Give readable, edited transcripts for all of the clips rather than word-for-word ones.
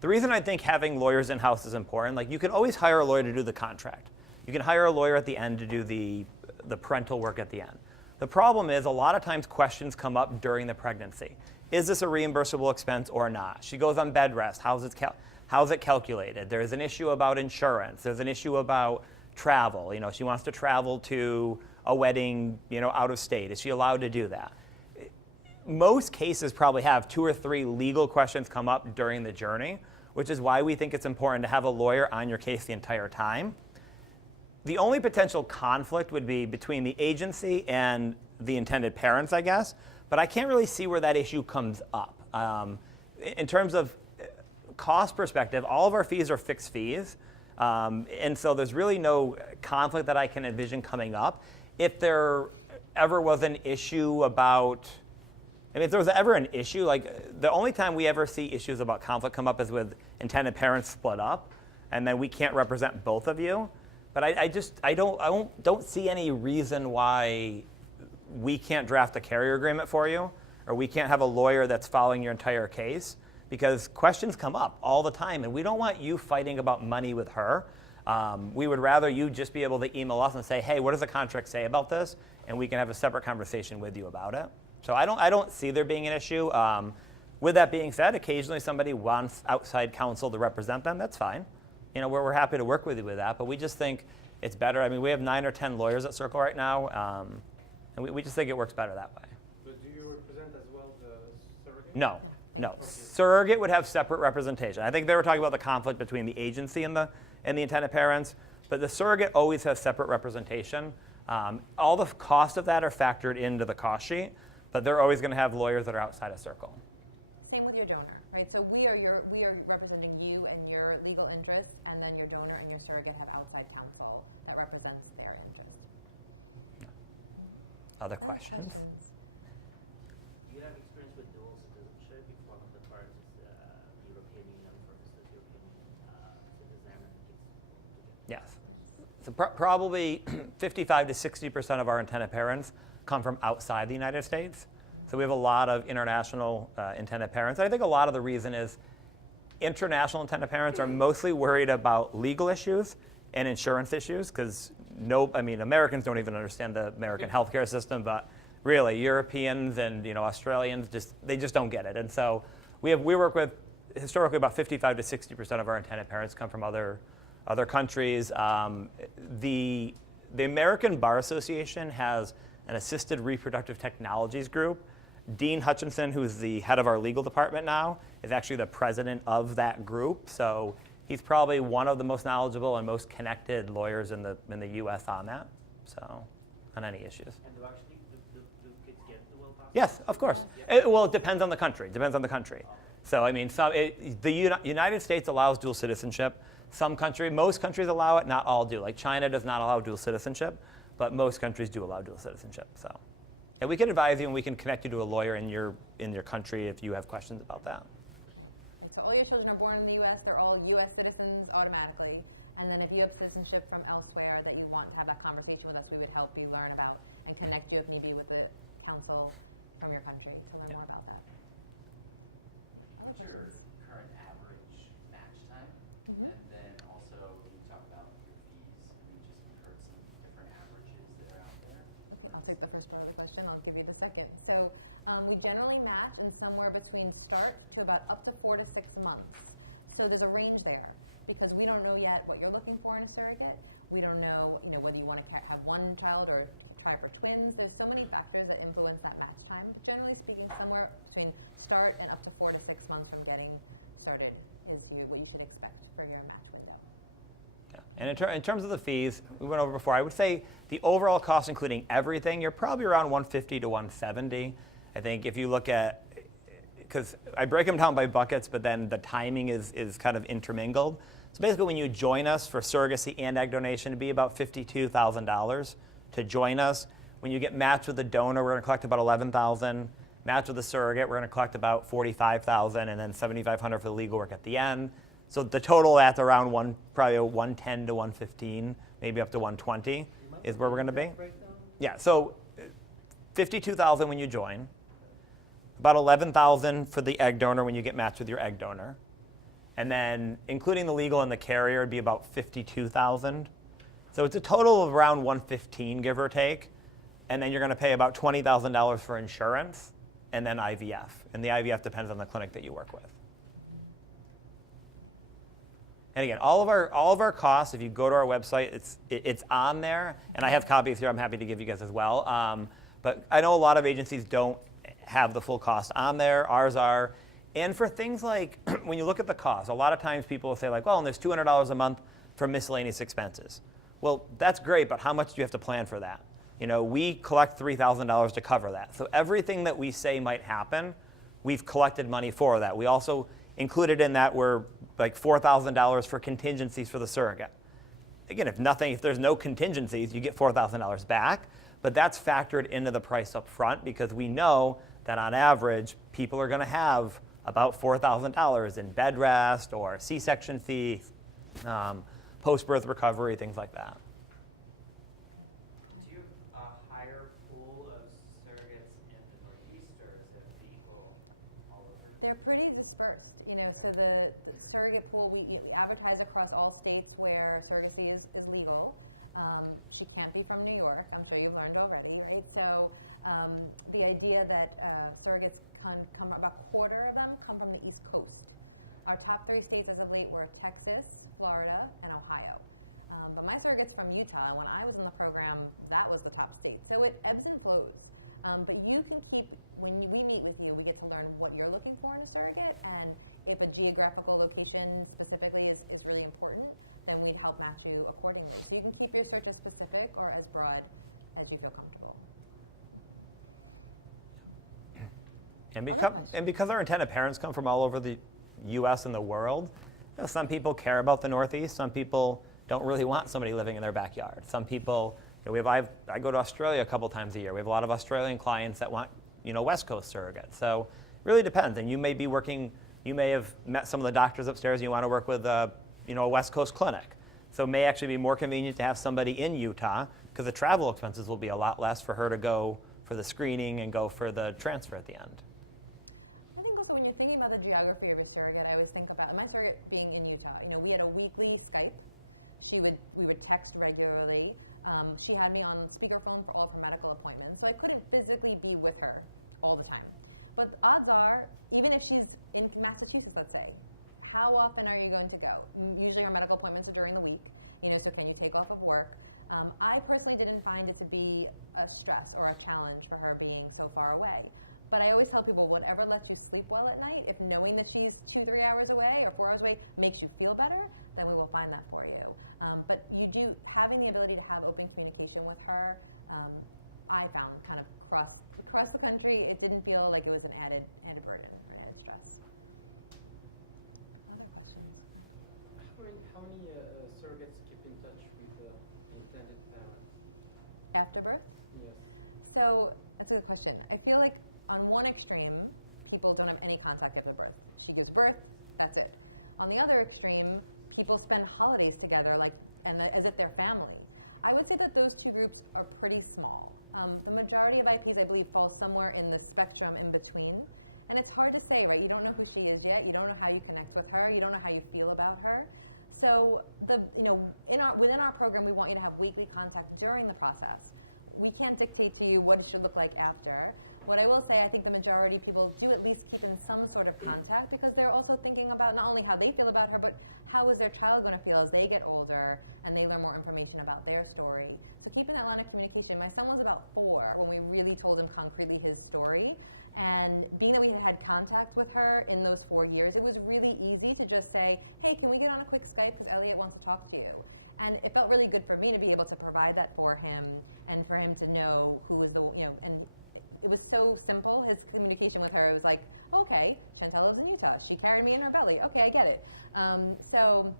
The reason I think having lawyers in-house is important, like you can always hire a lawyer to do the contract. You can hire a lawyer at the end to do the parental work at the end. The problem is a lot of times questions come up during the pregnancy. Is this a reimbursable expense or not? She goes on bed rest. How's it calculated? There's an issue about insurance. There's an issue about travel. You know, she wants to travel to a wedding, you know, out of state. Is she allowed to do that? Most cases probably have 2 or 3 legal questions come up during the journey, which is why we think it's important to have a lawyer on your case the entire time. The only potential conflict would be between the agency and the intended parents, I guess, but I can't really see where that issue comes up. In terms of cost perspective, all of our fees are fixed fees, and so there's really no conflict that I can envision coming up. If there ever was an issue about, I mean, if there was ever an issue, like the only time we ever see issues about conflict come up is with intended parents split up, and then we can't represent both of you. But I don't see any reason why we can't draft a carrier agreement for you, or we can't have a lawyer that's following your entire case, because questions come up all the time, and we don't want you fighting about money with her. We would rather you just be able to email us and say, hey, what does the contract say about this? And we can have a separate conversation with you about it. So I don't see there being an issue. With that being said, occasionally somebody wants outside counsel to represent them. That's fine. You know, we're happy to work with you with that, but we just think it's better. I mean, we have 9 or 10 lawyers at Circle right now, and we just think it works better that way. But do you represent as well the surrogate? No. Thank you. Surrogate would have separate representation. I think they were talking about the conflict between the agency and the intended parents, but the surrogate always has separate representation. All the costs of that are factored into the cost sheet, but they're always going to have lawyers that are outside of Circle. Same with your donor, right? So we are representing you and your legal interests, and then your donor and your surrogate have outside counsel that represents their interest. Other questions? Do you have experience with dual citizenship if one of the parents is European Union versus European citizen? Yes. Yes. So probably 55 to 60% of our intended parents come from outside the United States. So we have a lot of international intended parents. And I think a lot of the reason is international intended parents are mostly worried about legal issues and insurance issues, because Americans don't even understand the American healthcare system, but really Europeans and Australians they just don't get it. And so we work with historically about 55 to 60% of our intended parents come from other countries. The American Bar Association has an assisted reproductive technologies group. Dean Hutchinson, who's the head of our legal department now, is actually the president of that group. So he's probably one of the most knowledgeable and most connected lawyers in the U.S. on that. So on any issues. And do kids get dual passports? Yes, of course. Yes. It depends on the country. So I mean, the United States allows dual citizenship. Most countries allow it. Not all do. Like China does not allow dual citizenship, but most countries do allow dual citizenship. So, and we can advise you, and we can connect you to a lawyer in your country if you have questions about that. Right. So all your children are born in the U.S. They're all U.S. citizens automatically. And then if you have citizenship from elsewhere that you want to have that conversation with us, we would help you learn about and connect you if need be with the counsel from your country to learn more about that. Yeah. Other questions? Current average match time, Mm-hmm. and then also can you talk about your fees? We just heard some different averages that are out there. Okay, I'll take the first part of the question. I'll give you the second. So we generally match in somewhere between start to about up to 4 to 6 months. So there's a range there because we don't know yet what you're looking for in a surrogate. We don't know, whether you want to have one child or try for twins. There's so many factors that influence that match time. But generally speaking, somewhere between start and up to 4 to 6 months from getting started is what you should expect for your match window. And in terms of the fees, we went over before. I would say the overall cost, including everything, you're probably around $150 to $170. I think if you look at, because I break them down by buckets, but then the timing is kind of intermingled. So basically, when you join us for surrogacy and egg donation, it'd be about $52,000 to join us. When you get matched with the donor, we're going to collect about $11,000. Matched with the surrogate, we're going to collect about $45,000, and then $7,500 for the legal work at the end. So the total that's around probably $110 to $115, maybe up to $120 is where we're going to be. Yeah, so $52,000 when you join, about $11,000 for the egg donor when you get matched with your egg donor, And then including the legal and the carrier would be about 52,000. So it's a total of around 115, give or take. And then you're going to pay about $20,000 for insurance and then IVF. And the IVF depends on the clinic that you work with. And again, all of our costs, if you go to our website, it's on there. And I have copies here I'm happy to give you guys as well. But I know a lot of agencies don't have the full cost on there. Ours are. And for things like, when you look at the cost, a lot of times people will say like, well, and there's $200 a month for miscellaneous expenses. Well, that's great, but how much do you have to plan for that? You know, we collect $3,000 to cover that. So everything that we say might happen, we've collected money for that. We also included in that were like $4,000 for contingencies for the surrogate. Again, if there's no contingencies, you get $4,000 back, but that's factored into the price up front because we know that on average, people are going to have about $4,000 in bed rest or C-section fees, post-birth recovery, things like that. Do you have a higher pool of surrogates in the Northeast, or is it pretty equal all over? They're pretty dispersed, so the surrogate pool, we advertise across all states where surrogacy is legal. She can't be from New York, I'm sure you've learned already, right? So the idea that surrogates come, about a quarter of them come from the East Coast. Our top 3 states as of late were Texas, Florida, and Ohio. But my surrogate's from Utah, and when I was in the program, that was the top state. So it ebbs and flows. But you can keep, when we meet with you, we get to learn what you're looking for in a surrogate, and if a geographical location specifically is really important, then we'd help match you accordingly. So you can keep your search as specific or as broad as you feel comfortable. And Other questions? because our intended parents come from all over the U.S. and the world, some people care about the Northeast. Some people don't really want somebody living in their backyard. Some people, I go to Australia a couple times a year. We have a lot of Australian clients that want, West Coast surrogates. So it really depends. And you may have met some of the doctors upstairs and you want to work with a West Coast clinic. So it may actually be more convenient to have somebody in Utah because the travel expenses will be a lot less for her to go for the screening and go for the transfer at the end. I think also when you're thinking about the geography of your surrogate, I always think about my surrogate being in Utah. We had a weekly Skype. We would text regularly. She had me on speakerphone for all of her medical appointments, so I couldn't physically be with her all the time. But odds are, even if she's in Massachusetts, let's say, how often are you going to go? Usually her medical appointments are during the week, so can you take off of work? I personally didn't find it to be a stress or a challenge for her being so far away. But I always tell people, whatever lets you sleep well at night, if knowing that she's 2-3 hours away or 4 hours away makes you feel better, then we will find that for you. But having the ability to have open communication with her, I found kind of across the country, it didn't feel like it was an added burden or an added stress. Other questions? How many surrogates keep in touch with the intended parents? After birth? Yes. So that's a good question. I feel like on one extreme, people don't have any contact after birth. She gives birth, that's it. On the other extreme, people spend holidays together as if they're family. I would say that those two groups are pretty small. The majority of IPs, I believe, fall somewhere in the spectrum in between. And it's hard to say, right? You don't know who she is yet. You don't know how you connect with her. You don't know how you feel about her. So within our program, we want you to have weekly contact during the process. We can't dictate to you what it should look like after. What I will say, I think the majority of people do at least keep in some sort of contact because they're also thinking about not only how they feel about her, but how is their child going to feel as they get older and they learn more information about their story. So keeping that line of communication. My son was about 4 when we really told him concretely his story. And being that we had had contact with her in those 4 years, it was really easy to just say, hey, can we get on a quick Skype because Elliot wants to talk to you. And it felt really good for me to be able to provide that for him and for him to know who was and it was so simple. His communication with her was like, okay, Chantel lives in Utah. She carried me in her belly. Okay, I get it. So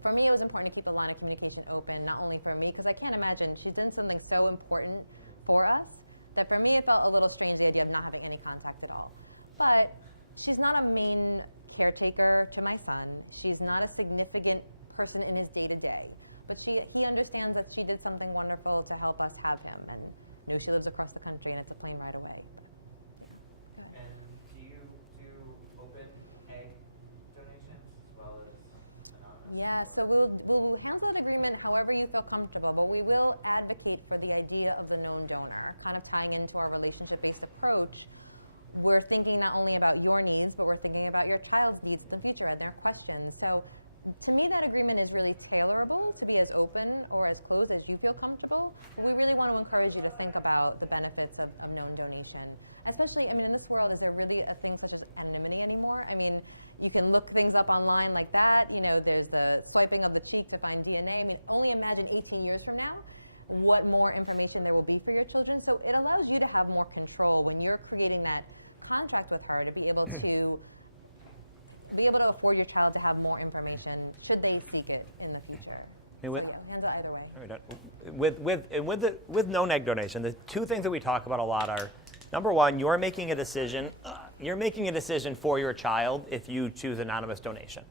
for me, it was important to keep the line of communication open, not only for me, because I can't imagine she's done something so important for us that for me, it felt a little strange, the idea of not having any contact at all. But she's not a main caretaker to my son. She's not a significant person in his day-to-day. But he understands that she did something wonderful to help us have him, and knows she lives across the country and it's a plane ride away. But yeah, go ahead. And do you do open egg donation? Yeah, so we'll handle that agreement however you feel comfortable, but we will advocate for the idea of the known donor, kind of tying into our relationship-based approach. We're thinking not only about your needs, but we're thinking about your child's needs in the future and their questions. So to me, that agreement is really tailorable to be as open or as closed as you feel comfortable. But we really want to encourage you to think about the benefits of known donation. Especially, I mean, in this world, is there really a thing such as anonymity anymore? I mean, you can look things up online like that. You know, there's the swiping of the cheek to find DNA. I mean, only imagine 18 years from now what more information there will be for your children. So it allows you to have more control when you're creating that contract with her to be able to afford your child to have more information should they seek it in the future. So yeah, handle it either way. With known egg donation, the two things that we talk about a lot are, number one, you're making a decision. You're making a decision for your child if you choose anonymous donation.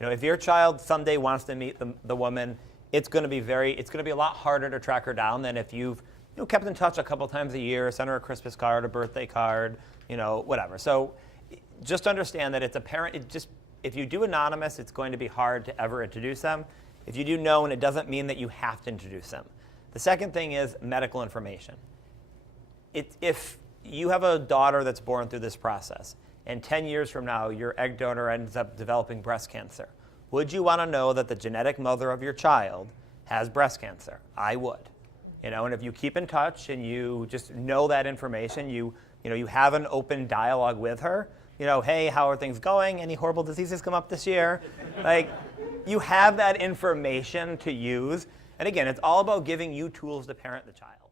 You know, if your child someday wants to meet the woman, it's going to be a lot harder to track her down than if you've kept in touch a couple times a year, sent her a Christmas card, a birthday card, whatever. So just understand that it's a parent. If you do anonymous, it's going to be hard to ever introduce them. If you do known, it doesn't mean that you have to introduce them. The second thing is medical information. If you have a daughter that's born through this process, and 10 years from now your egg donor ends up developing breast cancer, would you want to know that the genetic mother of your child has breast cancer? I would. And if you keep in touch and you just know that information, you have an open dialogue with her. Hey, how are things going? Any horrible diseases come up this year? Like, you have that information to use. And again, it's all about giving you tools to parent the child.